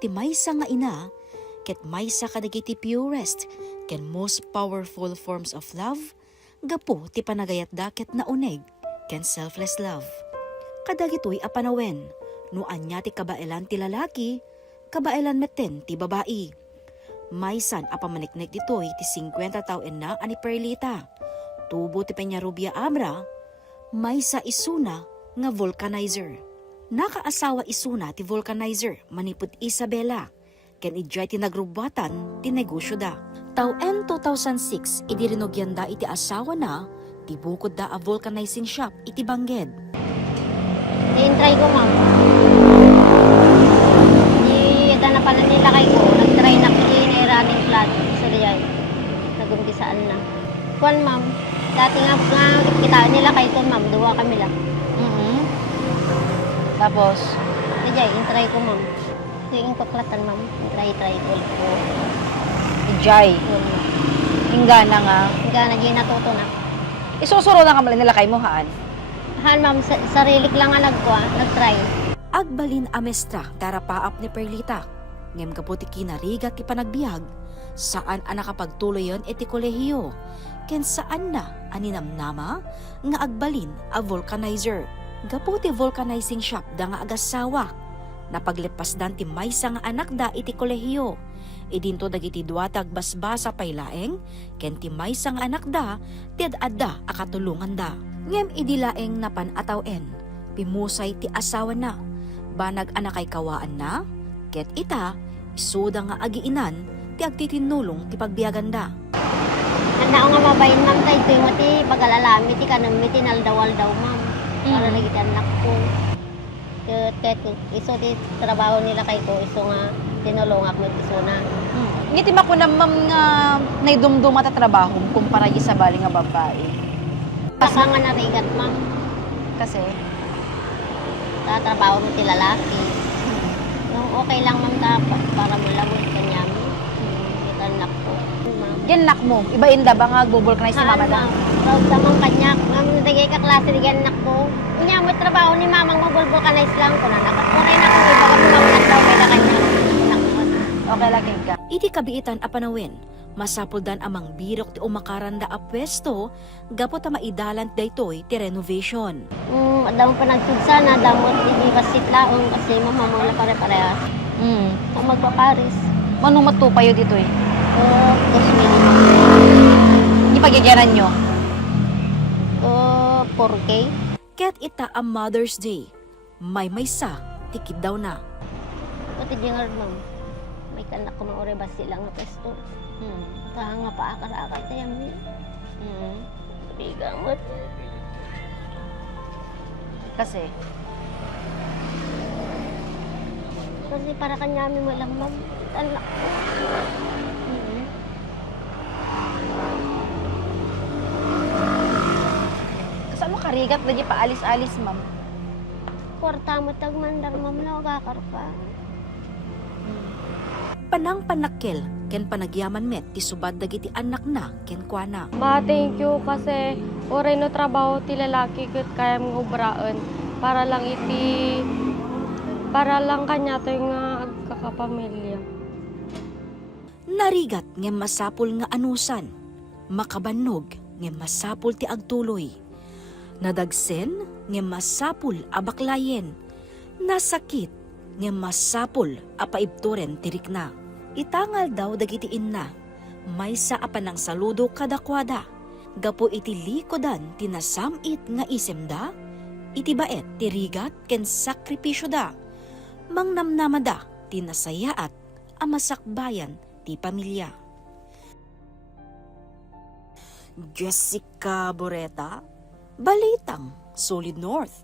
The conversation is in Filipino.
ti maysa nga ina, ket maysa kadagiti purest ken most powerful forms of love, gapo ti panagayat da ket nauneg ken selfless love. Kadagitoy a panawen, no anya ti kabaelan ti lalaki, kabaelan metten ti babae. Maysan a pamaniknek ditoy ti 50 taon na ani Perlita. Tubo ti Peñarubia Abra, maysa isuna nga vulcanizer. Nakaasawa isuna ti vulcanizer manipud Isabela, ken idjay ti nagrubatan ti negosyo da. Tawen 2006 idi rinogyan da iti asawa na, ti bukod da a vulcanizing shop iti Bangged. I-try ko, ma'am. Ito na pala nila kay ko. Nag-try na ko yung running flat. So, diyan. Nag-umpisaan na. Kuwan, ma'am. Dati nga kita nila kay ko, ma'am. Duwa kami lang. Tapos, Diyan, in-try ko, ma'am. So, yung paklatan, ma'am. In-try ko. ijay. Hinggana nga. Hingga na dyan natuto na. Isusuro na kamali nila kay mo, haan? Han, ma'am. Sarilik lang nga nag-try. Agbalin a mestra darapaap ni Perlita, ngem kaputi kinarigat ti panagbiag, saan a nakapagtuloyon iti kolehiyo, ken saan na aninamnama nga agbalin a vulcanizer. Gaputi vulcanizing shop da nga agasawa, napaglipasdan ti maysa nga anak da iti kolehiyo, idinto dagiti duwatag basbasa paylaeng, ken ti maysa nga anak da, tiad adda akatulungan da. Ngem idilaeng napanatawen, pimusay ti asawa na, banag anakay kawaan na, ket ita, isuda nga agiinan, ti agtitinulong ti pagbiaganda. Nao nga mabayin, ma'am, tayo ito yung mati pag-alalami, ti kanami, tinaldawal daw, ma'am. Para lagi ti anak ko. Ket iso ti trabaho nila kay ko, iso nga tinulongak mo iso na. Ngiti makunam, ma'am, nga naidumdum at trabaho kumpara sa bali nga babae. Baka nga narigat, ma'am. Kasi, Trabaho mo ti lalaki. Nung okay lang, ma'am, para malamot kanya mo. Ito anak ko. Ma'am. ginak mo, iba inda ba nga vulcanize ni mama na? Proud naman kanya. Ma'am, nagay ka klase di anak ko. Kanya mo trabaho ni mamang mabulbulkanize lang ko na. Nakakuray na kung iba ka pumamunan daw kay na kanya. Okay lang ka. Iti kabiitan a panawin, masapuldan amang birok ti umakaranda a pwesto, gapo ta maidalant daytoy ti renovation. Damo pa nagtugsa na, damo hindi basit laong kasi mamamula pare-parehas. Ang magpaparis. Manong matupayo dito eh. 2 minimum. Ipagigyanan nyo. 4K. Ket ita a Mother's Day, may maysa, tikid daw na. Pati dingar, ma'am. May kanak ko maure basi lang nga pesto. Taha nga paakar-akar tayo mo. Bigamot. Kasi, Kasi para kanya mo lang, ma'am. Anak ko. saan mo karigat na di pa alis-alis, ma'am? Kwarta mo tagmandar, ma'am, na kakar pa. Panang panakkel, ken panagyaman met ti subad dagiti anak na ken kuana. Thank you kasi oray no trabaho ti lalaki ket kaya mong ubraan para lang kanya to nga agkakapamilya. Narigat ngem masapul nga anusan, makabannog ngem masapul ti agtuloy. Nadagsen ngem masapul abaklayen, nasakit ngem masapul apaibturen tirikna. Itangal daw dagiti inna, maysa a panang saludo kadakwada, gapo iti likodan tinasamit nga isemda, iti baet ti rigat ken sakripisyo da, mangnamnamada tinasayaat a masakbayan ti pamilya. Jessica Boreta, Balitang Solid North.